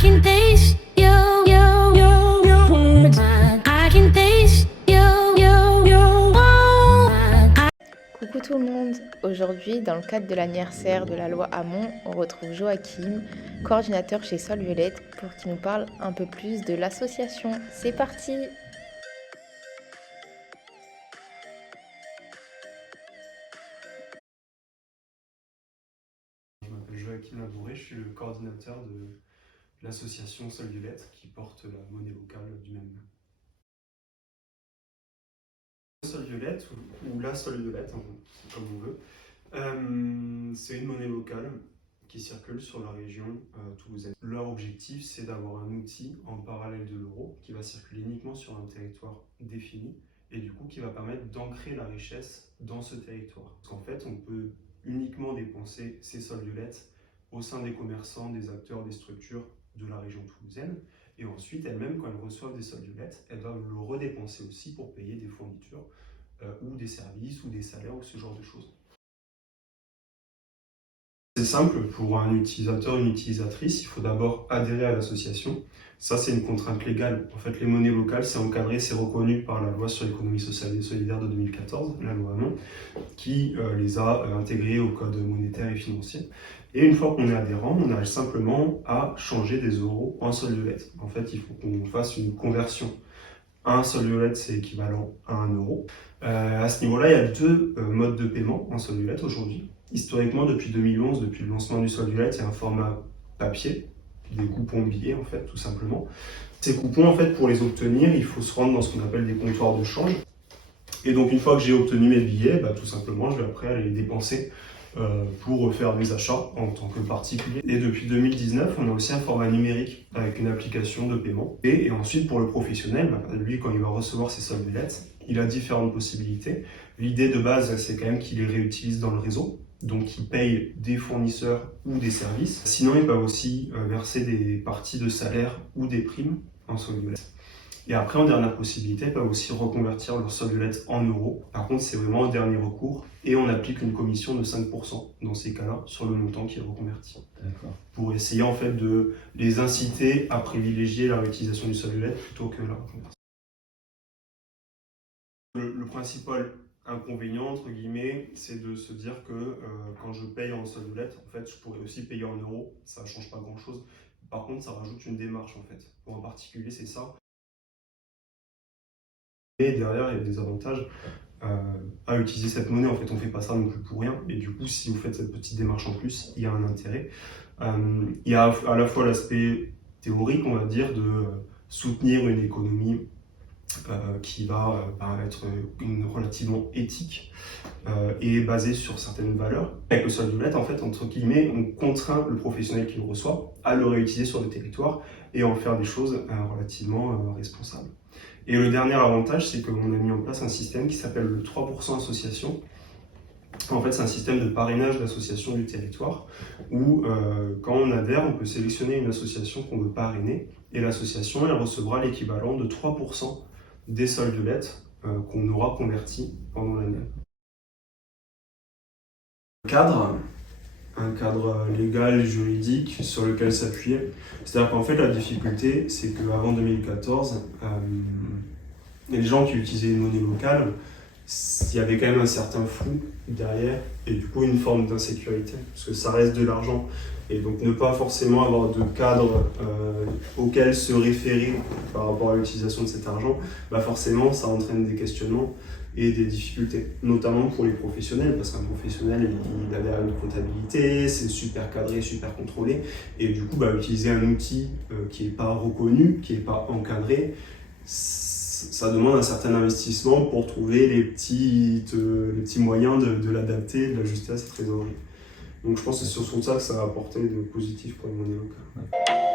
can taste you, you, you, you. I can taste you, you, you. Coucou tout le monde. Aujourd'hui, dans le cadre de l'anniversaire de la loi Hamon, on retrouve Joachim, coordinateur chez Sol Violette, pour qu'il nous parle un peu plus de l'association. C'est parti! Je m'appelle Joachim Labouré, je suis le coordinateur de l'association Sol Violette qui porte la monnaie locale du même nom. Sol Violette ou la Sol Violette, comme on veut, c'est une monnaie locale qui circule sur la région toulousaine. Leur objectif, c'est d'avoir un outil en parallèle de l'euro qui va circuler uniquement sur un territoire défini et du coup qui va permettre d'ancrer la richesse dans ce territoire. Parce qu'en fait, on peut uniquement dépenser ces sols violettes au sein des commerçants, des acteurs, des structures de la région toulousaine. Et ensuite, elles-mêmes, quand elles reçoivent des sols violettes, elles doivent le redépenser aussi pour payer des fournitures ou des services ou des salaires ou ce genre de choses. C'est simple, pour un utilisateur, une utilisatrice, il faut d'abord adhérer à l'association. Ça, c'est une contrainte légale. En fait, les monnaies locales, c'est encadré, c'est reconnu par la loi sur l'économie sociale et solidaire de 2014, la loi Hamon, qui les a intégrées au code monétaire et financier. Et une fois qu'on est adhérent, on a simplement à changer des euros en sol violette. En fait, il faut qu'on fasse une conversion. Un sol violette, c'est équivalent à 1 euro. À ce niveau-là, il y a deux modes de paiement en sol violette aujourd'hui. Historiquement, depuis 2011, depuis le lancement du sol violette, il y a un format papier, des coupons billets en fait, tout simplement. Ces coupons, en fait, pour les obtenir, il faut se rendre dans ce qu'on appelle des comptoirs de change. Et donc, une fois que j'ai obtenu mes billets, tout simplement, je vais après aller les dépenser pour faire des achats en tant que particulier. Et depuis 2019, on a aussi un format numérique avec une application de paiement. Et ensuite, pour le professionnel, lui, quand il va recevoir ses sols violettes, il a différentes possibilités. L'idée de base, c'est quand même qu'il les réutilise dans le réseau. Donc, ils payent des fournisseurs ou des services. Sinon, ils peuvent aussi verser des parties de salaire ou des primes en sol violette. Et après, en dernière possibilité, ils peuvent aussi reconvertir leur sol violette en euros. Par contre, c'est vraiment un dernier recours et on applique une commission de 5% dans ces cas-là sur le montant qui est reconverti. D'accord. Pour essayer en fait de les inciter à privilégier la réutilisation du sol violette plutôt que la reconversion. Le principal inconvénient, entre guillemets, c'est de se dire que quand je paye en sol violette, en fait, je pourrais aussi payer en euros. Ça ne change pas grand-chose. Par contre, ça rajoute une démarche en fait. Pour un particulier, c'est ça. Et derrière, il y a des avantages à utiliser cette monnaie. En fait, on ne fait pas ça non plus pour rien. Et du coup, si vous faites cette petite démarche en plus, il y a un intérêt. Il y a à la fois l'aspect théorique, on va dire, de soutenir une économie qui va être relativement éthique et basée sur certaines valeurs. Avec le sol violette, en fait, entre guillemets, on contraint le professionnel qui le reçoit à le réutiliser sur le territoire et en faire des choses relativement responsables. Et le dernier avantage, c'est qu'on a mis en place un système qui s'appelle le 3% association. En fait, c'est un système de parrainage d'associations du territoire où, quand on adhère, on peut sélectionner une association qu'on veut parrainer et l'association, elle recevra l'équivalent de 3% des sols violettes qu'on aura convertis pendant l'année. Un cadre légal, juridique sur lequel s'appuyer. C'est-à-dire qu'en fait, la difficulté, c'est qu'avant 2014, les gens qui utilisaient une monnaie locale, il y avait quand même un certain flou derrière et du coup une forme d'insécurité, parce que ça reste de l'argent. Et donc ne pas forcément avoir de cadre auquel se référer par rapport à l'utilisation de cet argent, forcément ça entraîne des questionnements et des difficultés, notamment pour les professionnels, parce qu'un professionnel il a derrière une comptabilité, c'est super cadré, super contrôlé, et du coup utiliser un outil qui n'est pas reconnu, qui n'est pas encadré, ça demande un certain investissement pour trouver les petits moyens de l'adapter, de l'ajuster à cette trésorerie. Donc je pense que c'est sur ça que ça va apporter de positif pour les monnaies locales.